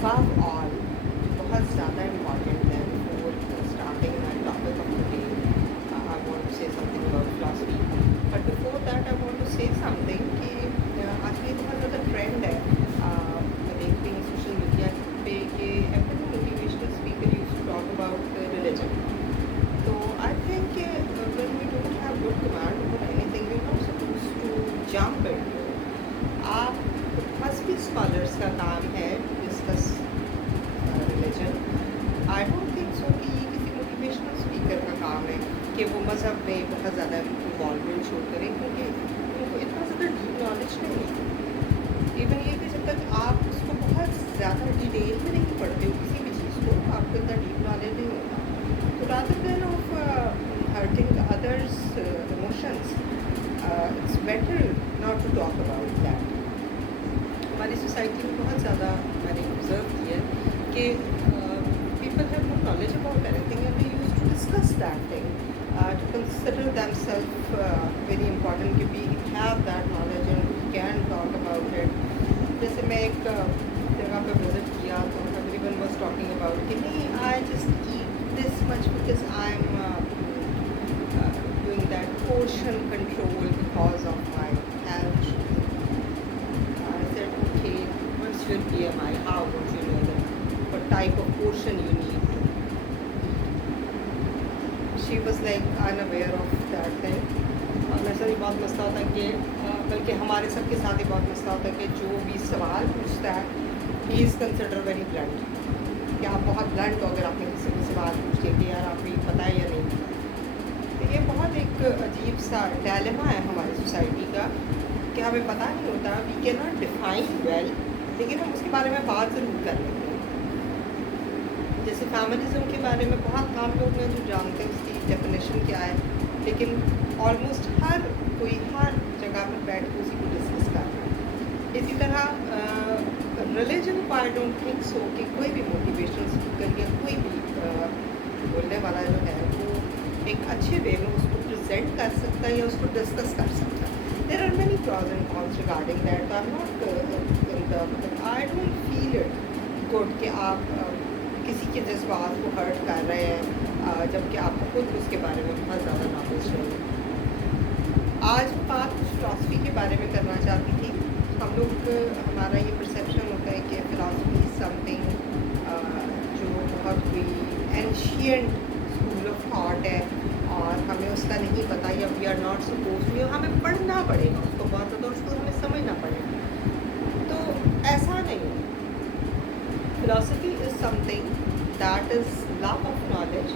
above all, बहुत ज़्यादा important है before starting my topic of the day. I want to say something about philosophy. But before that, I want to say something कि आजकल बहुत ज़्यादा trend है मैं देख रही हूँ सोशल मीडिया पे कि every motivational speaker used to talk about religion. So I think when we don't have good command over anything, we're not supposed to jump into it. आप must be scholars का काम है discuss religion. I don't think so कि ये किसी motivational speaker का काम है कि वो मज़हब में बहुत ज़्यादा involvement शो करें क्योंकि उनको इतना ज़्यादा deep knowledge नहीं है. Even ये कि जब तक आप उसको बहुत ज़्यादा डिटेल में नहीं पढ़ते हो किसी भी चीज़ को आपको इतना deep knowledge नहीं होता. So rather than of hurting others' emotions, it's better not to talk about that. हमारी सोसाइटी में बहुत ज़्यादा मैंने ऑब्जर्व किया है कि people have no knowledge about anything and they used to discuss that thing, to consider themselves very important कि we have that knowledge and we can talk about it. जैसे मैं एक जगह पे विज़िट किया तो everyone was talking about कि नहीं I just eat this much because I'm doing that portion control because of my health. I said, okay, what's your BMI? How would you know that? What type of portion you need to eat? She was like unaware of that thing. और मेरे साथ ये बहुत मसला होता है कि बल्कि हमारे सबके साथ ही बहुत मसला होता है कि जो भी सवाल पूछता है he is consider very blunt कि आप बहुत ब्लंट हो अगर आपने किसी को सवाल पूछ लिया कि यार आपको ये पता है या नहीं. तो ये बहुत एक अजीब सा डायलेमा है हमारी सोसाइटी का कि हमें पता नहीं होता. We can not define well लेकिन हम उसके बारे में बात ज़रूर कर लेते हैं. जैसे फेमिनिज़म के बारे में बहुत कम लोग हैं जो जानते हैं उसकी डेफिनेशन क्या है लेकिन ऑलमोस्ट हर कोई हर जगह पर बैठ के उसी को डिस्कस कर रहा है. इसी तरह रिलीजन को आई डोंट थिंक सो कि कोई भी मोटिवेशनल स्पीकर या कोई भी बोलने वाला जो है वो एक अच्छे वे में उसको प्रेजेंट कर सकता है या उसको डिस्कस कर सकता है. There are many pros and cons regarding that. I am not I don't feel it good कि आप किसी के जज्बात को हर्ट कर रहे हैं जबकि आपको खुद उसके बारे में बहुत ज़्यादा नॉलेज नहीं है. आज बात फिलॉसफी के बारे में करना चाहती थी. हम लोग हमारा ये परसेप्शन होता है कि फिलॉसफी समथिंग जो बहुत कोई एंशियंट स्कूल ऑफ थॉट है और हमें उसका नहीं पता या we are not suppose to हमें पढ़ना पड़ेगा उसको बहुत ज़्यादा और उसको हमें समझना पड़ेगा. तो ऐसा नहीं. Philosophy is something that is love of knowledge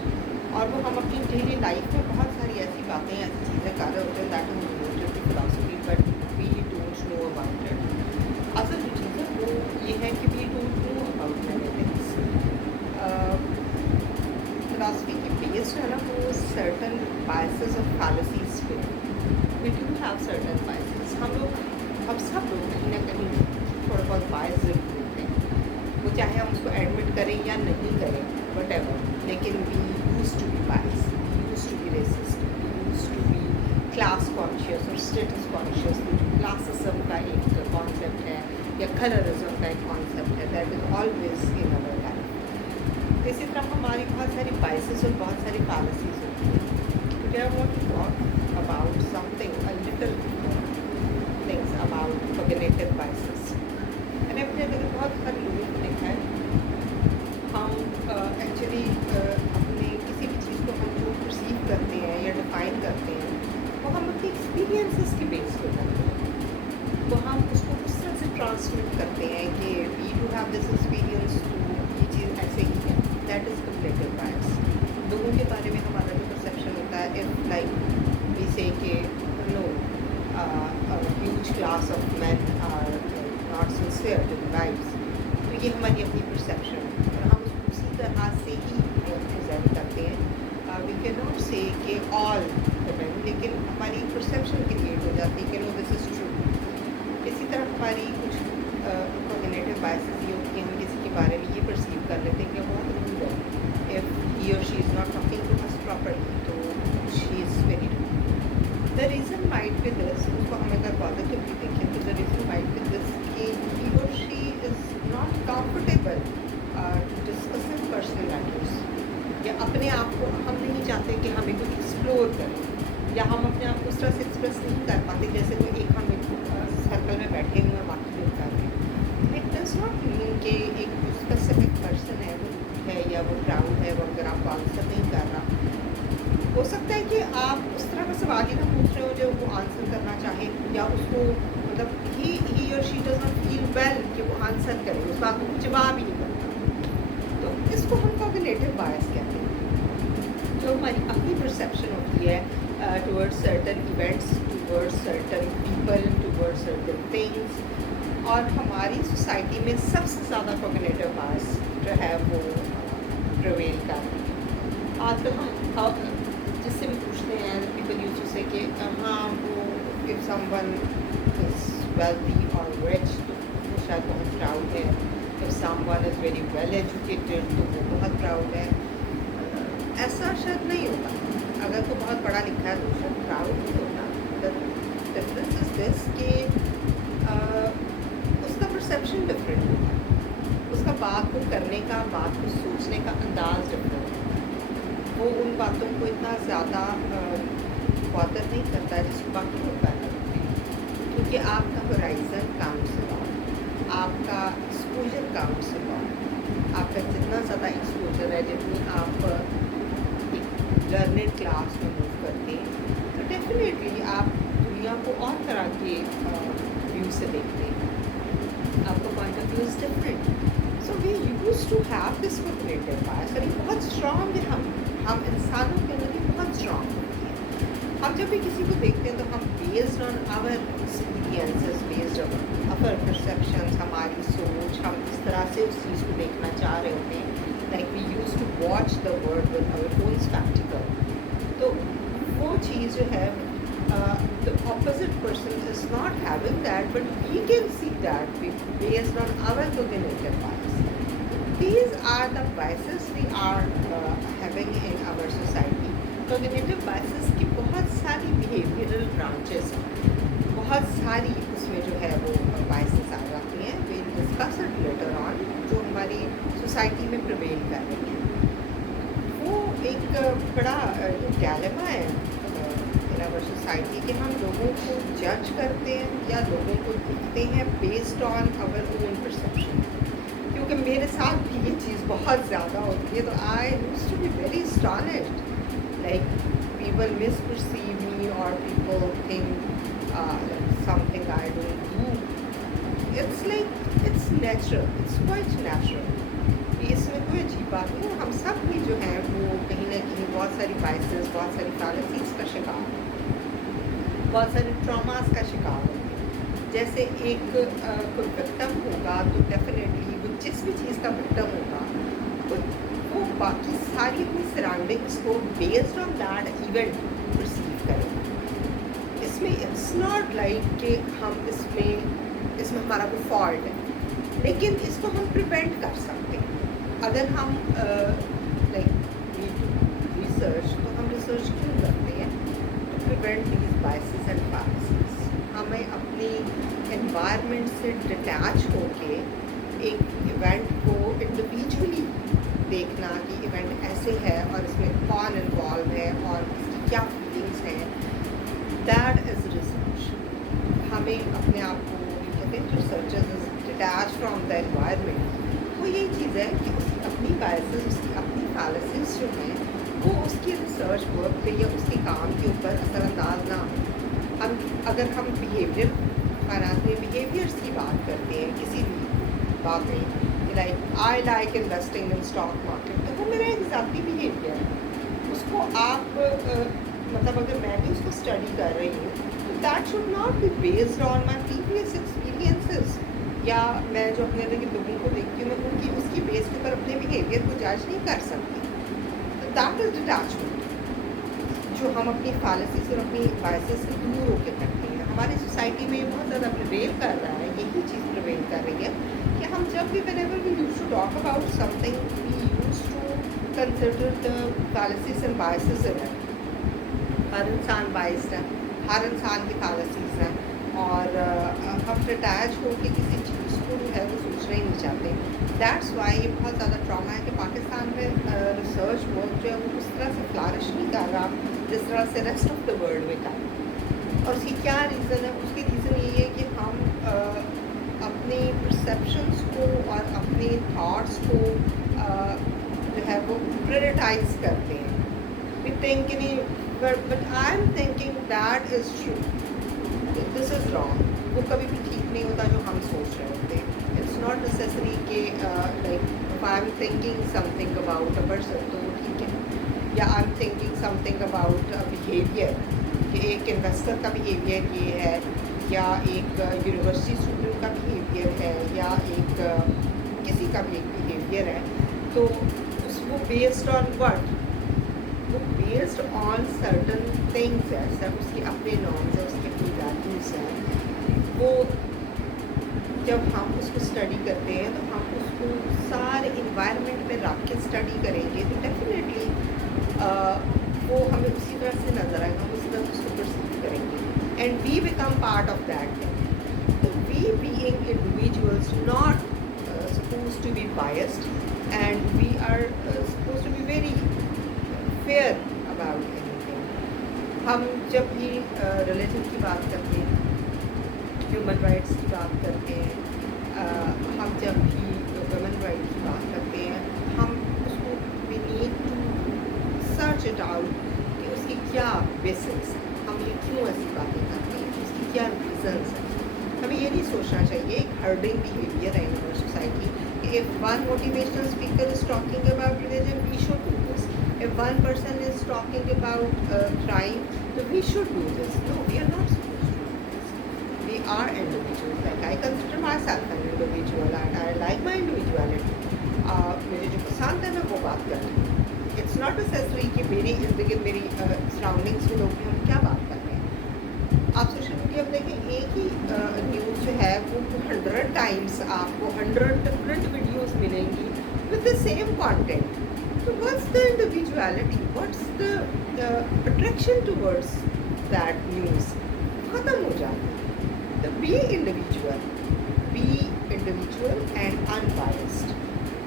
और वो हम अपनी डेली लाइफ में बहुत सारी ऐसी बातें ऐसी चीज़ें कर रहे होते हैं that is related to philosophy but we don't know about it. असल जो चीज़ है वो ये है कि we don't know about many things. Philosophy की बेस जो है ना वो सर्टन बायसेस और फैलेसीज पे. We do have certain biases. हम सब लोग कहीं ना कहीं थोड़ा बहुत बायस ज़रूर होते हैं. वो चाहे हम उसको एडमिट करें या नहीं करें वट एवर लेकिन we use to be bias, we use to be racist, we use to be class conscious और स्टेटस कॉन्शियस. क्लासिज्म का एक कॉन्सेप्ट है या कलरिज्म का एक कॉन्सेप्ट है that is always in our life. इसी तरह हमारी बहुत सारी बायसेस और बहुत सारी पॉलिसीज होती हैं. Today I want to talk about something a little things about cognitive biases. मैंने अपने अंदर बहुत सारे लोगों को देखा है. हम एक्चुअली अपने किसी भी चीज़ को हम जो परसीव करते हैं या डिफ़ाइन करते हैं वो हम अपनी एक्सपीरियंसेस के बेस पे करते हैं. तो हम उसको उस तरह से ट्रांसमिट करते हैं कि we do have this experience तो ये चीज़ ऐसे ही है. That is cognitive bias. लोगों के बारे में हमारा जो परसेप्शन होता है इफ़ लाइक वी से कि no huge class of man are not sincere to the wives. तो ये हमारी अपनी परसेप्शन है और हम उसको उसी तरह से ही प्रेजेंट करते हैं. वी कैन नॉट से कि ऑल वुमेन लेकिन हमारी परसेप्शन क्रिएट हो जाती है कि नो दिस इज़ ट्रू. इसी तरह हमारी कुछ कॉग्निटिव बायसेस ये होती हैं हम किसी के बारे में ये परसीव कर लेते हैं कि बहुत रूड है. If he or she is not talking to us properly तो she is very rude. The reason might be this. उसको हम अगर पॉजिटिवली देखें तो the reason might be this कि he or she is not comfortable to discuss in personal matters, या अपने आप को हम नहीं चाहते कि हमें कुछ एक्सप्लोर करें, या हम अपने आप को उस तरह से एक्सप्रेस नहीं कर पाते जैसे कोई एक हम एक सर्कल में बैठे हुए हैं बाकी लोग कर रहे हैं. इट डज नॉट मीन कि एक स्पेसिफिक पर्सन है वो है या वो क्राउड है वो अगर आपको आंसर नहीं कर रहा, हो सकता है कि आप उस तरह का सवाल ही ना पूछ रहे हो जो वो आंसर करना चाहे, या उसको मतलब ही or she does not feel well कि वो आंसर करे, उस बात को जवाब ही नहीं करता. तो इसको हम कॉग्निटिव बायस कहते हैं, जो हमारी अपनी परसेप्शन होती है towards certain events, towards certain people, towards certain things. और हमारी सोसाइटी में सबसे ज़्यादा कॉग्निटिव बायस जो है वो प्रिवेल कर रही है. आजकल हम जिससे भी पूछते हैं पीपल यूज टू से कि हाँ वो इफ समवन इज वेल्दी और रिच तो वो शायद बहुत प्राउड है, if someone is very well educated तो वो बहुत प्राउड है. ऐसा शायद नहीं होगा. अगर कोई बहुत पढ़ा लिखा है तो शायद प्राउड नहीं होगा. द डिफरेंस इज दिस कि उसका परसेप्शन डिफरेंट होगा, उसका बात को करने का, बात को सोचने का अंदाज डिफरेंट होगा. वो उन बातों को इतना ज़्यादा बॉदर नहीं करता है जिसको बाकी लोग कर करते हैं, क्योंकि आपका होराइजन काउंट्स अ लॉट, आपका एक्सपोजर काउंट्स अ लॉट. आपका जितना ज़्यादा एक्सपोजर है, जितनी आप लर्निंग क्लास में मूव करते हैं तो डेफिनेटली आप दुनिया को और तरह के व्यू से देखते हैं. आपका point of view is different. So we use to have this cognitive bias, और ये बहुत स्ट्रॉन्ग है. हम इंसानों के अंदर ये बहुत स्ट्रॉन्ग होती है. हम जब भी किसी को देखते हैं तो हम based on our experiences, based on our perceptions, हमारी सोच, हम इस तरह से उस चीज़ को देखना चाह रहे होते हैं. Like we used to watch the world with our own spectacle. तो वो चीज़ जो है the opposite person is not having that, but we can see that based on our cognitive bias. These are the biases we are having in our society. Cognitive biases की बहुत सारी behavioral branches हैं, बहुत सारी उसमें जो है वो biases आ जाती हैं. We'll discuss it later on, जो हमारी सोसाइटी में प्रिवेल कर रही है. वो एक बड़ा डायलेमा है इन आवर सोसाइटी कि हम लोगों को जज करते हैं या लोगों को देखते हैं based on our own perception. क्योंकि मेरे साथ भी ये चीज़ बहुत ज़्यादा होती है, तो I used to be very astonished, like people misperceive me और people think something I don't do. It's like it's natural, it's quite natural. इसमें कोई अजीब बात नहीं है. हम सब भी जो हैं वो कहीं ना कहीं बहुत सारी बाइसेस, बहुत सारी फैलेसीज का शिकार, बहुत सारे ट्रॉमास का शिकार होते हैं. जैसे एक कोई विक्टिम होगा तो डेफिनेटली वो जिस भी चीज़ का विक्टिम होगा वो बाकी सारी अपनी सराउंडिंग्स को based on that event perceive करेगा. इसमें इट्स नॉट लाइक कि हम इसमें हमारा कोई फॉल्ट है, लेकिन इसको हम प्रिवेंट कर सकते हैं. अगर हम लाइक रिसर्च, तो हम रिसर्च क्यों करते हैं? To prevent these biases and fallacies. हमें अपनी एनवायरनमेंट से डिटैच होके एक इवेंट को इंडिविजुअली देखना कि इवेंट ऐसे है और इसमें कौन इन्वॉल्व है और इसकी क्या फीलिंग्स हैं, दैट इज़ रिसर्च. हमें अपने आप को कहते हैं researchers is detach from the environment. वो यही चीज़ है कि उसकी अपनी बायसेस, उसकी अपनी फैलेसीज जो हैं वो उसकी रिसर्च वर्क पे या उसके काम के ऊपर असरअंदाज ना हो. अगर हम बिहेवियर, फाइनेंस में बिहेवियर्स की बात करते हैं किसी भी बात में, like I like investing in stock market, तो वो मेरा एक ज़ाती बिहेवियर है. उसको आप मतलब अगर मैं भी उसको स्टडी कर रही हूँ तो that should not be based on my previous experiences, या मैं जो अपने लोगों को देखती हूँ मैं उनकी उसकी बेस के ऊपर अपने बिहेवियर को जज नहीं कर सकती. दैट इज़ डिटैचमेंट, जो हम अपनी फैलेसीज और अपनी बायसेस से दूर होकर करते हैं. हमारी सोसाइटी में बहुत ज़्यादा प्रिवेल कर रहा है, यही चीज़ प्रिवेल कर रही है कि हम जब भी whenever we used to talk about something, we used to consider the fallacies and biases in it. हर इंसान बाइस्ड है, हर इंसान की फैलेसीज हैं, और हम डिटैच होकर किसी चीज़ को जो है वो सोचने کرنا ہی نہیں چاہتے. دیٹس وائی یہ بہت زیادہ ٹراما ہے کہ پاکستان میں ریسرچ ورک جو ہے وہ اس طرح سے فلارش نہیں کر رہا جس طرح سے ریسٹ آف دا ورلڈ میں کر. اور اس کی کیا ریزن ہے؟ اس کی ریزن یہ ہے کہ ہم اپنے پرسیپشنس کو اور اپنے تھاٹس کو جو ہے وہ پریورٹائز کرتے ہیں. We think but I am thinking that is true, this is wrong. وہ کبھی بھی ٹھیک نہیں ہوتا جو ہم سوچ رہے ہوتے ہیں. اٹس ناٹ نیسیسری کہ like I am thinking some thing about a person تو وہ ٹھیک ہے, یا آئی am thinking some thing about behaviour کہ ایک انویسٹر کا بیہیویئر یہ ہے, یا ایک یونیورسٹی اسٹوڈنٹ کا بیہیویئر ہے, یا ایک کسی کا بھی ایک بیہیویئر ہے, تو وہ بیسڈ آن وٹ, وہ بیسڈ آن سرٹن تھنگس ہے. سر اس کے اپنے نارمز ہیں, اس کے اپنی ویلیوز ہیں. وہ جب ہم اس کو اسٹڈی کرتے ہیں تو ہم اس کو سارے انوائرمنٹ میں رکھ کے اسٹڈی کریں گے تو ڈیفینیٹلی وہ ہمیں اسی طرح سے نظر آئے گا, ہم اسی طرح سے اس کو پرسیو کریں گے. And we become part of that thing. تو we being individuals not supposed to be biased, and we are supposed to be very fair about anything. ہم جب بھی ریلیجن کی بات کرتے ہیں, ہیومن رائٹس کی بات کرتے ہیں, ہم جب بھی ویمن رائٹ کی بات کرتے ہیں, ہم اس کو we need to search it out کہ اس کی کیا بیسکس ہیں, ہم یہ کیوں ایسی باتیں کرتے ہیں, اس کی کیا ریزنس ہیں. ہمیں یہ نہیں سوچنا چاہیے ایک ہرڈنگ بیہیویئر ہے ان our society کہ if one motivational speaker is talking about religion, we should do this. If one person is talking about crime, so we should do this. No, we are not supposed to do this. We are individuals. Like I consider myself an individual and I like my individuality. مجھے جو پسند ہے میں وہ بات کرتی ہوں. It's not necessary کہ میری ارد گرد میری سراؤنڈنگس میں لوگ ہم کیا بات کر رہے ہیں. آپ سوشل میڈیا پہ دیکھیں ایک ہی نیوز جو ہے وہ 100 ٹائمس آپ کو 100 ڈفرنٹ ویڈیوز ملیں گی with the same content. So what's the individuality? What's the attraction towards that news? ختم ہو جاتا ہے. تو be individual and unbiased.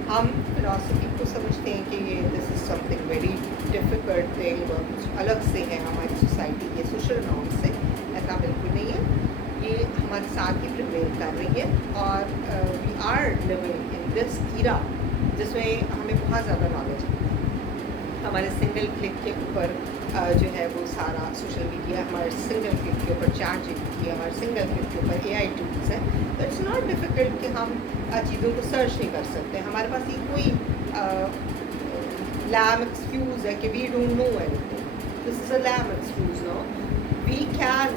ہم فلاسفی کو سمجھتے ہیں کہ یہ this is something very difficult thing اور کچھ الگ سے ہے ہماری سوسائٹی کے سوشل نارم سے. ایسا بالکل نہیں ہے, یہ ہمارے ساتھ ہی پریویل کر رہی ہے. اور وی آر لیونگ ان دس ایرا جس میں ہمیں بہت زیادہ نالج ہے. ہمارے سنگل کلک کے اوپر جو ہے وہ سارا سوشل میڈیا, ہمارے سنگل کلک کے اوپر چیٹ جی پی ٹی, ہمارے سنگل کلک کے اوپر AI ٹولس ہیں. تو اٹس ناٹ ڈیفیکلٹ کہ ہم چیزوں کو سرچ نہیں کر سکتے. ہمارے پاس یہ کوئی لیم ایکسکیوز ہے کہ we don't know anything. This is a lame excuse. No, we can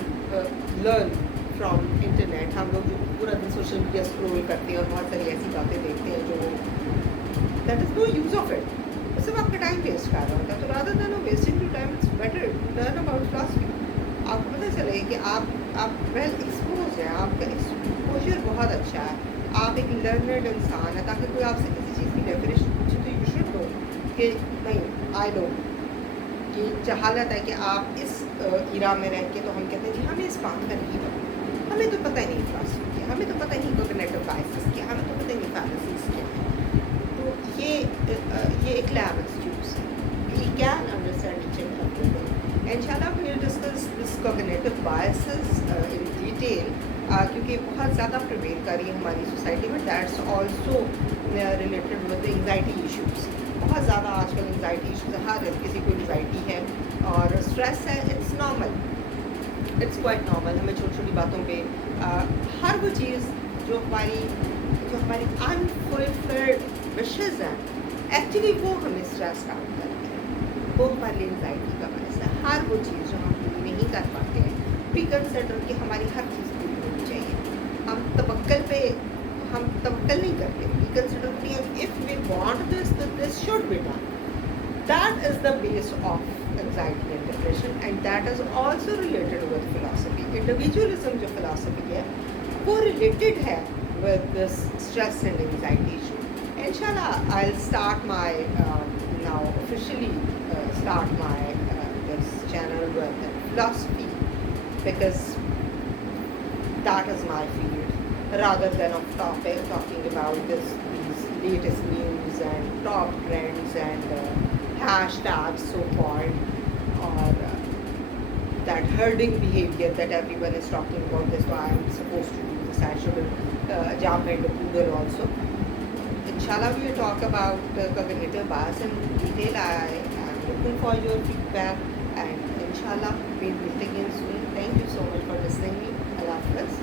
learn from internet. ہم لوگ جو پورا دن سوشل میڈیا اسکرول کرتے ہیں اور بہت ساری ایسی باتیں دیکھتے ہیں جو that is no use of it, اس سے آپ کا ٹائم ویسٹ کر رہا ہوتا ہے. تو rather than wasting to time it's better learn about philosophy. آپ کو پتہ چلے کہ آپ ویل ایکسپوز ہیں, آپ کا ایکسپوجر بہت اچھا ہے, آپ ایک لرنرڈ انسان ہے. تاکہ کوئی آپ سے کسی چیز کی ڈیفینیشن پوچھے تو یو شوڈ نو کہ نہیں, آئی نو کہ جہالت ہے کہ آپ اس ایرا میں رہ کے تو ہم کہتے ہیں جی ہمیں اس بات کا نہیں پتہ, ہمیں تو پتہ نہیں فلاسفی کیا, ہمیں تو پتہ نہیں کوگنیٹو بائسز کیا, ہمیں تو پتہ نہیں فیلسیز کیا ہے. تو یہ ایک لیب ایکسکیوز ہے. We can understand each and everything. انشاءاللہ we will discuss this cognitive biases in detail کیونکہ بہت زیادہ پریویل کر رہی ہے ہماری سوسائٹی میں. That's also related with anxiety issues. بہت زیادہ آج کل انگزائٹی ایشوز ہے, ہر کسی کو انگزائٹی ہے اور اسٹریس ہے. It's normal, it's quite normal. ہمیں چھوٹی چھوٹی باتوں پہ ہر وہ چیز جو ہماری انفلفلڈ وشز ہیں ایکچولی وہ ہمیں اسٹریس آؤٹ کرتی ہے, وہ ہمارے لیے انگزائٹی کا باعث ہے. ہر وہ چیز جو ہم پوری نہیں کر پاتے ہیں وی کنسیڈر کہ ہماری ہر چیز پوری ہونی چاہیے. ہم توکل نہیں کرتے. وی کنسیڈر کہ اف وی وانٹ دس تو this should be done. That is the base of anxiety and depression and that is also related with philosophy. Individualism جو فلاسفی ہے وہ ریلیٹڈ ہے with this stress and anxiety issue. Inshallah, I'll start my now officially start my this channel with philosophy because that is my field. rather than off topic, talking about these latest news and top trends and hashtags so called, or that herding behavior that everyone is talking about. This why I'm supposed to do this. I should jump into Google also. Inshallah, we will talk about cognitive bias in detail. I am looking for your feedback, and inshallah, we'll meet again soon. Thank you so much for listening. Allah Hafiz.